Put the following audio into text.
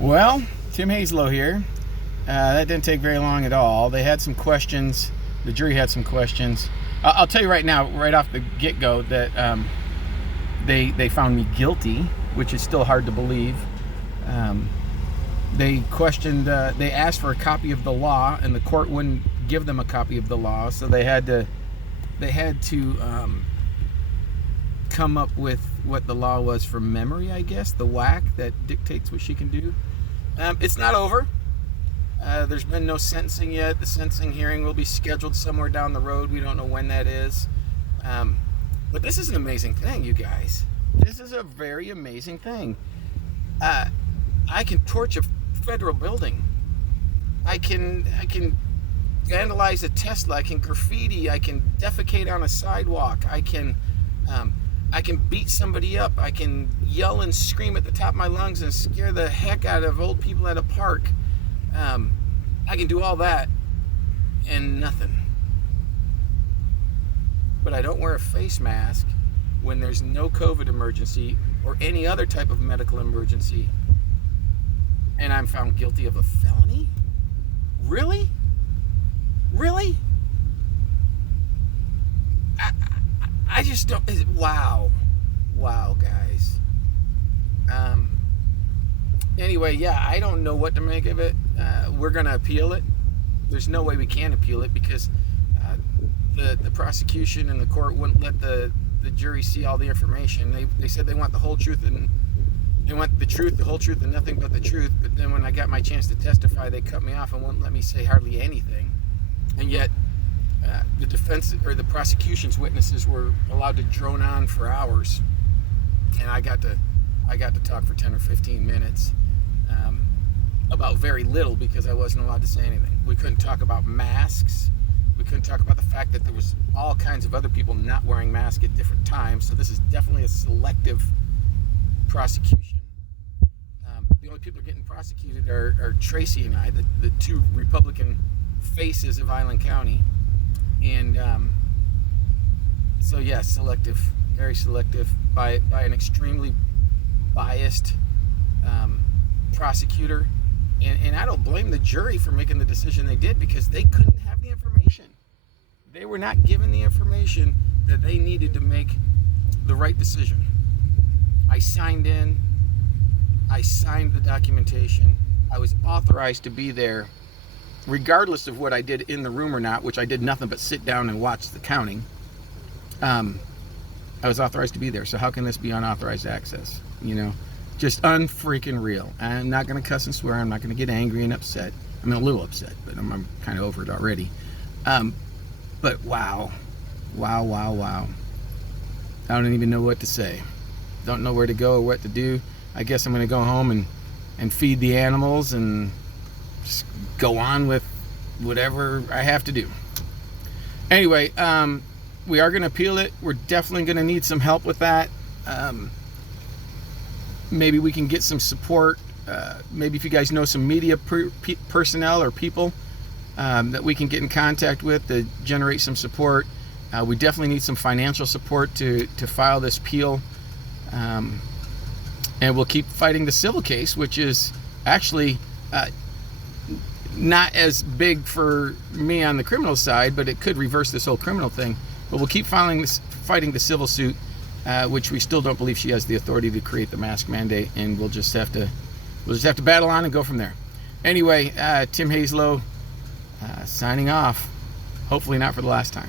Well, Tim Hazlow here. That didn't take very long at all. They had some questions. The jury had some questions. I'll tell you right now, right off the get-go, that they found me guilty, which is still hard to believe. They questioned. They asked for a copy of the law, and the court wouldn't give them a copy of the law, so they had to come up with what the law was from memory, I guess, the whack that dictates what she can do. It's not over. There's been no sentencing yet. The sentencing hearing will be scheduled somewhere down the road. We don't know when that is. But this is an amazing thing, you guys. This is a very amazing thing. I can torch a federal building. I can vandalize a Tesla. I can graffiti. I can defecate on a sidewalk. I can beat somebody up. I can yell and scream at the top of my lungs and scare the heck out of old people at a park. I can do all that and nothing. But I don't wear a face mask when there's no COVID emergency or any other type of medical emergency, and I'm found guilty of a felony? Really? Really? I just don't. Wow, guys. Anyway, yeah, I don't know what to make of it. We're gonna appeal it. There's no way we can appeal it because the prosecution and the court wouldn't let the jury see all the information. They said they want the whole truth, and they want the truth, the whole truth, and nothing but the truth. But then when I got my chance to testify, they cut me off and wouldn't let me say hardly anything. And yet, the defense or the prosecution's witnesses were allowed to drone on for hours, and I got to talk for 10 or 15 minutes about very little because I wasn't allowed to say anything. We couldn't talk about masks. We couldn't talk about the fact that there was all kinds of other people not wearing masks at different times. So this is definitely a selective prosecution. The only people getting prosecuted are Tracy and I, the two Republican faces of Island County. And so yeah, selective, very selective by an extremely biased prosecutor. And I don't blame the jury for making the decision they did because they couldn't have the information. They were not given the information that they needed to make the right decision. I signed in. I signed the documentation. I was authorized to be there regardless of what I did in the room or not, which I did nothing but sit down and watch the counting. I was authorized to be there. So how can this be unauthorized access? You know? Just unfreaking real. I'm not going to cuss and swear. I'm not going to get angry and upset. I'm a little upset, but I'm kind of over it already. But wow. I don't even know what to say. Don't know where to go or what to do. I guess I'm going to go home and feed the animals and just go on with whatever I have to do. Anyway, we are going to appeal it. We're definitely going to need some help with that. Maybe we can get some support. Maybe if you guys know some media personnel or people that we can get in contact with to generate some support. We definitely need some financial support to file this appeal. And we'll keep fighting the civil case, which is actually not as big for me on the criminal side, but it could reverse this whole criminal thing. But we'll keep fighting the civil suit. Which we still don't believe she has the authority to create the mask mandate, and we'll just have to battle on and go from there. Anyway, Tim Hazlow signing off. Hopefully not for the last time.